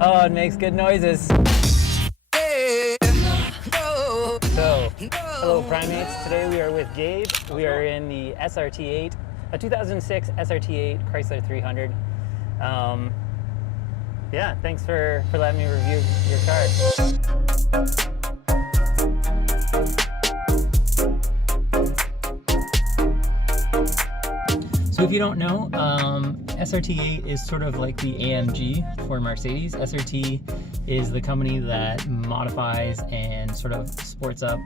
Oh, it makes good noises. So, hello primates. Today we are with Gabe. We are in the SRT8, a 2006 SRT8 Chrysler 300. Yeah, thanks for letting me review your car. So if you don't know, SRT8 is sort of like the AMG for Mercedes. SRT is the company that modifies and sort of sports up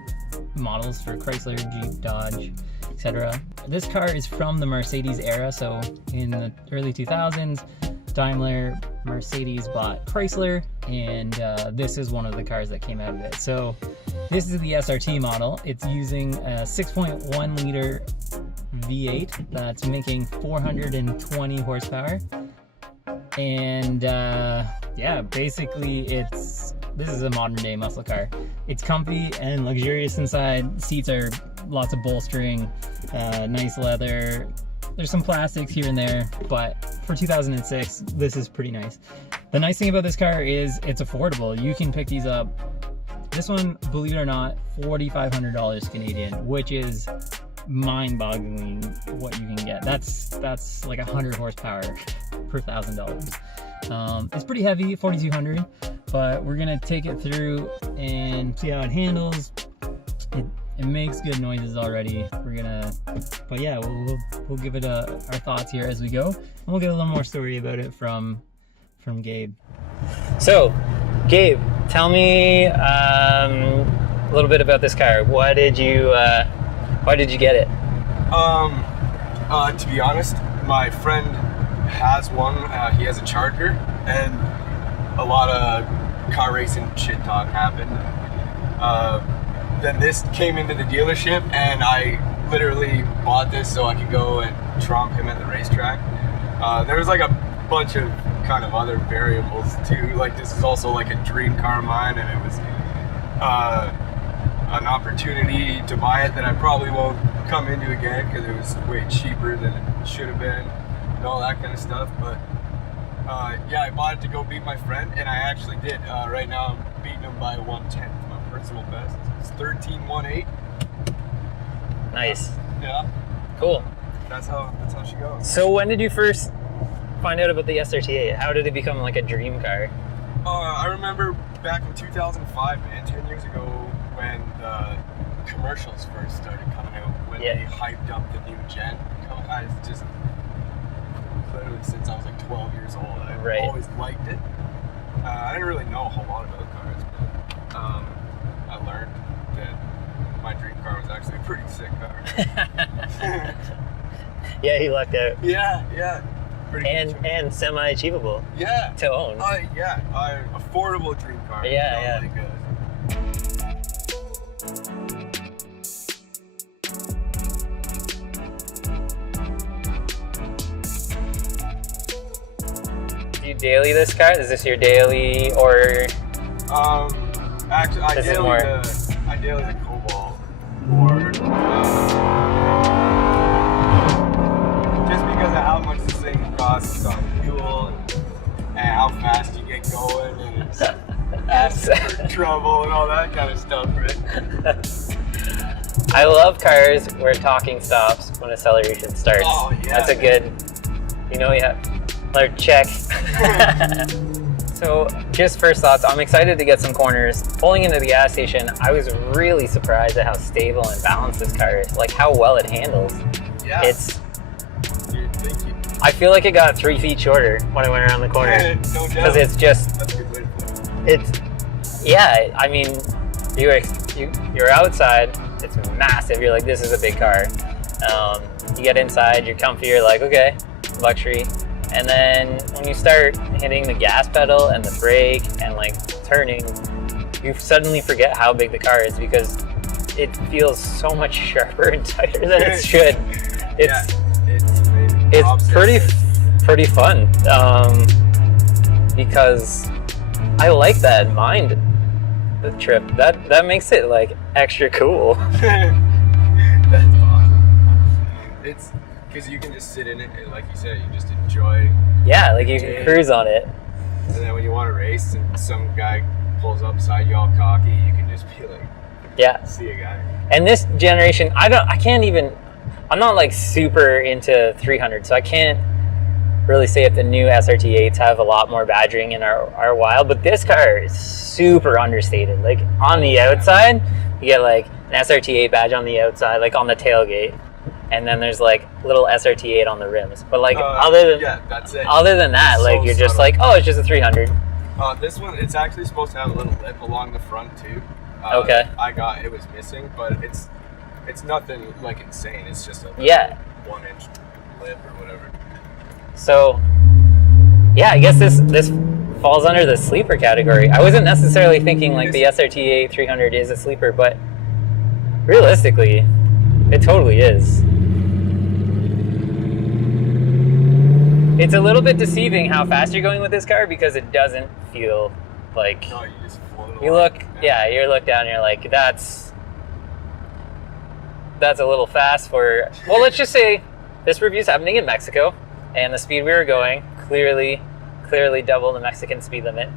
models for Chrysler, Jeep, Dodge, etc. This car is from the Mercedes era, so in the early 2000s, Daimler, Mercedes bought Chrysler, and this is one of the cars that came out of it. So this is the SRT model. It's using a 6.1 liter V8 that's making 420 horsepower, and yeah, basically this is a modern day muscle car. It's comfy and luxurious inside. Seats are lots of bolstering, nice leather. There's some plastics here and there, but for 2006 this is pretty nice. The nice thing about this car is it's affordable. You can pick these up, this one, believe it or not, $4,500 Canadian, which is mind-boggling what you can get. That's like 100 horsepower per $1,000. It's pretty heavy, 4,200, but we're gonna take it through and see how it handles. It makes good noises already. But yeah, we'll give it our thoughts here as we go, and we'll get a little more story about it from Gabe. So, Gabe, tell me a little bit about this car. Why did you get it? To be honest, my friend has one. He has a Charger, and a lot of car racing shit talk happened. Then this came into the dealership, and I literally bought this so I could go and tromp him at the racetrack. There was like a bunch of kind of other variables too. Like, this is also like a dream car of mine, and it was an opportunity to buy it that I probably won't come into again because it was way cheaper than it should have been and all that kind of stuff. But yeah, I bought it to go beat my friend, and I actually did. Right now I'm beating him by 1/10, my personal best. It's 13.18. Nice. Yeah. Cool. That's how she goes. So when did you first find out about the SRT8? How did it become like a dream car? I remember back in 2005, man, 10 years ago, when the commercials first started coming out, when they hyped up the new gen. I just, literally since I was like 12 years old, I always liked it. I didn't really know a whole lot about cars, but I learned that my dream car was actually a pretty sick car. Yeah, he lucked out. Yeah. And semi-achievable. Yeah. To own. Affordable dream car. Yeah. Really good. Do you daily this car? Is this your daily, or? Actually, I daily the Cobalt, or just because of how much this thing costs on fuel and how fast you get going, and it's asking for trouble and all that kind of stuff, right? I love cars where talking stops when acceleration starts. Oh, yeah. That's a good, check. So, just first thoughts, I'm excited to get some corners. Pulling into the gas station, I was really surprised at how stable and balanced this car is, like how well it handles. Yeah. Thank you. I feel like it got 3 feet shorter when I went around the corner. No doubt. Because it's just, that's a good way to put it. I mean, you're outside, it's massive, you're like, this is a big car. You get inside, you're comfy, you're like, okay, luxury. And then when you start hitting the gas pedal and the brake and like turning, you suddenly forget how big the car is because it feels so much sharper and tighter than it should. It's pretty fun because I like that mind the trip. That makes it like extra cool. That's awesome. It's because you can just sit in it and, like you said, you just enjoy. Yeah, like you can cruise on it. And then when you want to race and some guy pulls up beside you all cocky, you can just be like, Yeah. see a guy. And this generation, I'm not like super into 300, so I can't really say if the new SRT8s have a lot more badgering in our wild, but this car is super understated. Like on the outside, you get like an SRT8 badge on the outside, like on the tailgate, and then there's like little SRT8 on the rims. But like that's it. Other than that, So like you're just subtle. like, oh, it's just a 300. This one, it's actually supposed to have a little lip along the front too. Okay. It was missing, but it's nothing like insane. It's just a 1-inch lip or whatever. So, yeah, I guess this falls under the sleeper category. I wasn't necessarily thinking like the SRT8 300 is a sleeper, but realistically, it totally is. It's a little bit deceiving how fast you're going with this car because it doesn't feel like... No, you just float You along. look, you look down and you're like, that's a little fast for... Well, let's just say this review's happening in Mexico, and the speed we were going, clearly double the Mexican speed limit.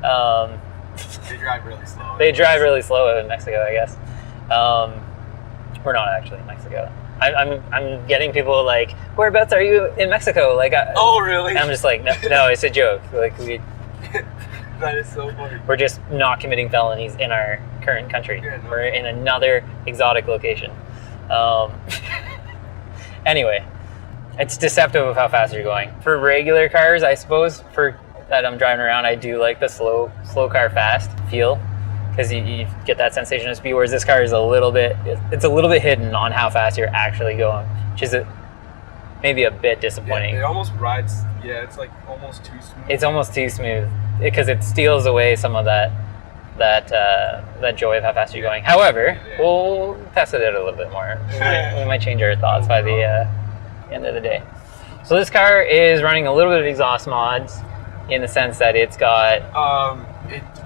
They drive really slow. They drive really slow in Mexico, I guess. We're not actually in Mexico. I'm getting people like, whereabouts are you in Mexico? Like, oh, really? And I'm just like, no, it's a joke. Like That is so funny. we're just not committing felonies in our current country. Yeah, no. We're in another exotic location. Anyway, it's deceptive of how fast you're going. For regular cars, I suppose, for that I'm driving around, I do like the slow car fast feel, because you get that sensation of speed, whereas this car is a little bit hidden on how fast you're actually going, which is maybe a bit disappointing. Yeah, it almost rides, it's like almost too smooth. It's almost too smooth, because it steals away some of that joy of how fast you're going. However, we'll test it out a little bit more. We might change our thoughts by the end of the day. So this car is running a little bit of exhaust mods, in the sense that it's got...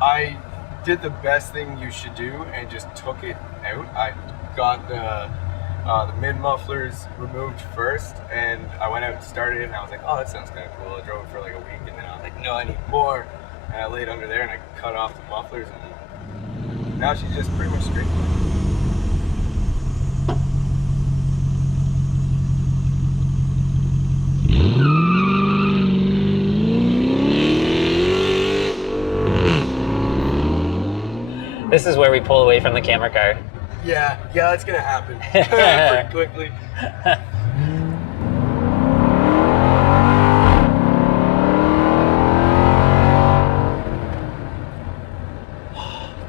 I did the best thing you should do and just took it out. I got the mid mufflers removed first, and I went out and started it, and I was like, oh, that sounds kind of cool. I drove it for like a week, and then I was like, no, I need more. And I laid under there and I cut off the mufflers, and now she's just pretty much straight. This is where we pull away from the camera car. Yeah, that's gonna happen pretty quickly.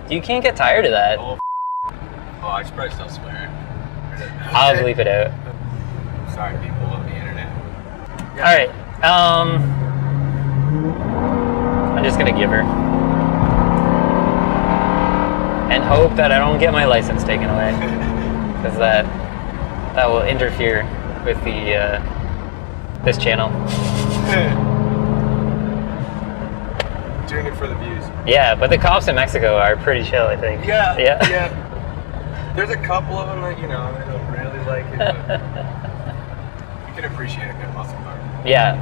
You can't get tired of that. Oh, I should probably stop swearing. I'll bleep it out. Sorry, people of the internet. All right. I'm just gonna give her, and hope that I don't get my license taken away, because that will interfere with the this channel. Doing it for the views. Yeah, but the cops in Mexico are pretty chill, I think. Yeah. There's a couple of them that, they don't really like it, but you can appreciate a good muscle car. Yeah.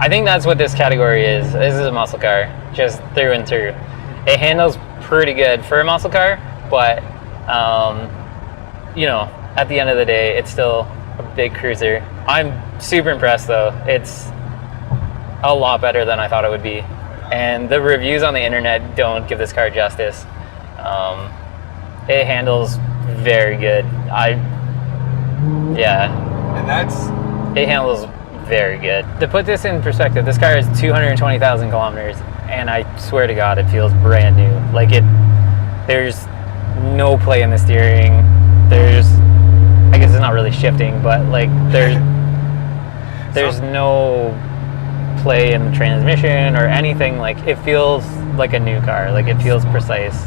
I think that's what this category is. This is a muscle car, just through and through. It handles pretty good for a muscle car, but, at the end of the day, it's still a big cruiser. I'm super impressed, though. It's a lot better than I thought it would be. And the reviews on the internet don't give this car justice. It handles very good. And that's... It handles very good. To put this in perspective, this car is 220,000 kilometers, and I swear to God, it feels brand new. Like there's no play in the steering. I guess it's not really shifting, but like there's no play in the transmission or anything. Like it feels like a new car. Like it feels precise.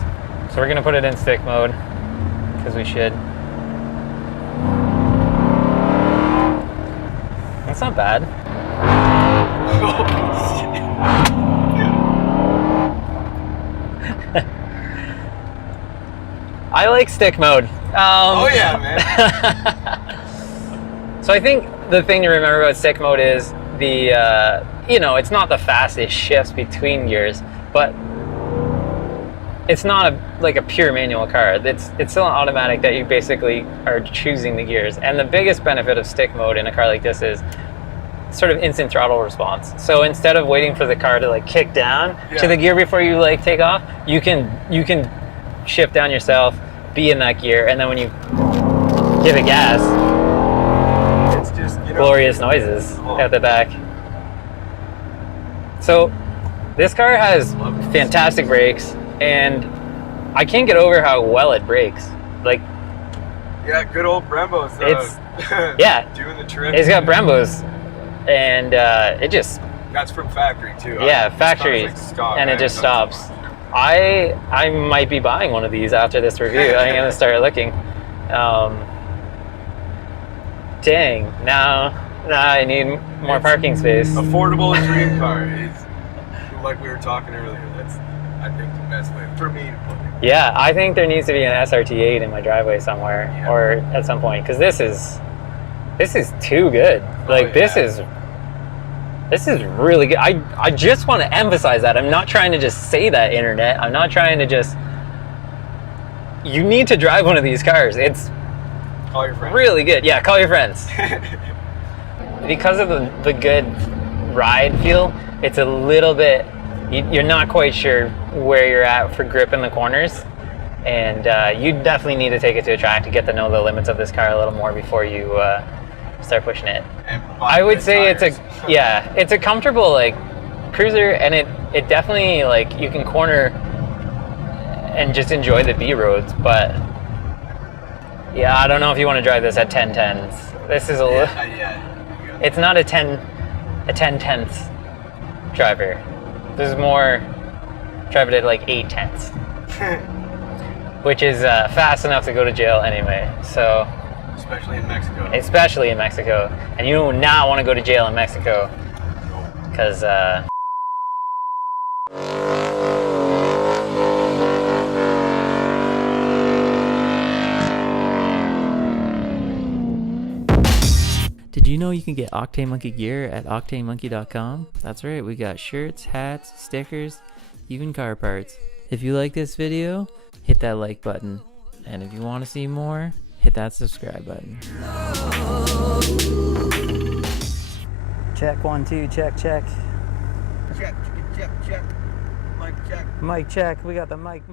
So we're gonna put it in stick mode because we should. That's not bad. I like stick mode. Oh yeah, man. So I think the thing to remember about stick mode is the you know, it's not the fastest shifts between gears, but it's not like a pure manual car. It's still an automatic that you basically are choosing the gears. And the biggest benefit of stick mode in a car like this is sort of instant throttle response. So instead of waiting for the car to like kick down to the gear before you like take off, you can shift down yourself, be in that gear, and then when you give it gas, it's just, you know, glorious noises at the back. So this car has fantastic brakes, and I can't get over how well it brakes. Like, yeah, good old Brembo's. It's doing the trick. It's got Brembos, and it just, that's from factory too. Yeah, factory, like stock, and it just stops. I might be buying one of these after this review. I'm gonna start looking. Dang, now I need more parking space. Affordable dream car is, like we were talking earlier, that's, I think, the best way for me to put it. Yeah, I think there needs to be an SRT8 in my driveway somewhere, or at some point, because this is too good. Like, this is really good. I just want to emphasize that. I'm not trying to just say that, internet. I'm not trying to just, you need to drive one of these cars. It's Call your friends. Really good. Yeah, call your friends. Because of the good ride feel, it's a little bit, you're not quite sure where you're at for grip in the corners. And you definitely need to take it to a track to get to know the limits of this car a little more before you start pushing it. I would say it's a comfortable like cruiser, and it definitely, like, you can corner and just enjoy the B roads, but yeah, I don't know if you want to drive this at 10/10s. This is a little, it's not a 10/10th driver. This is more drive it at like 8/10ths, which is fast enough to go to jail anyway. So especially in Mexico. Especially in Mexico, and you do not want to go to jail in Mexico, because Did you know you can get Octane Monkey gear at octanemonkey.com? That's right, we got shirts, hats, stickers, even car parts. If you like this video, hit that like button. And if you want to see more, hit that subscribe button. Check 1 2, check. Check. Mic check. Mic check. We got the mic.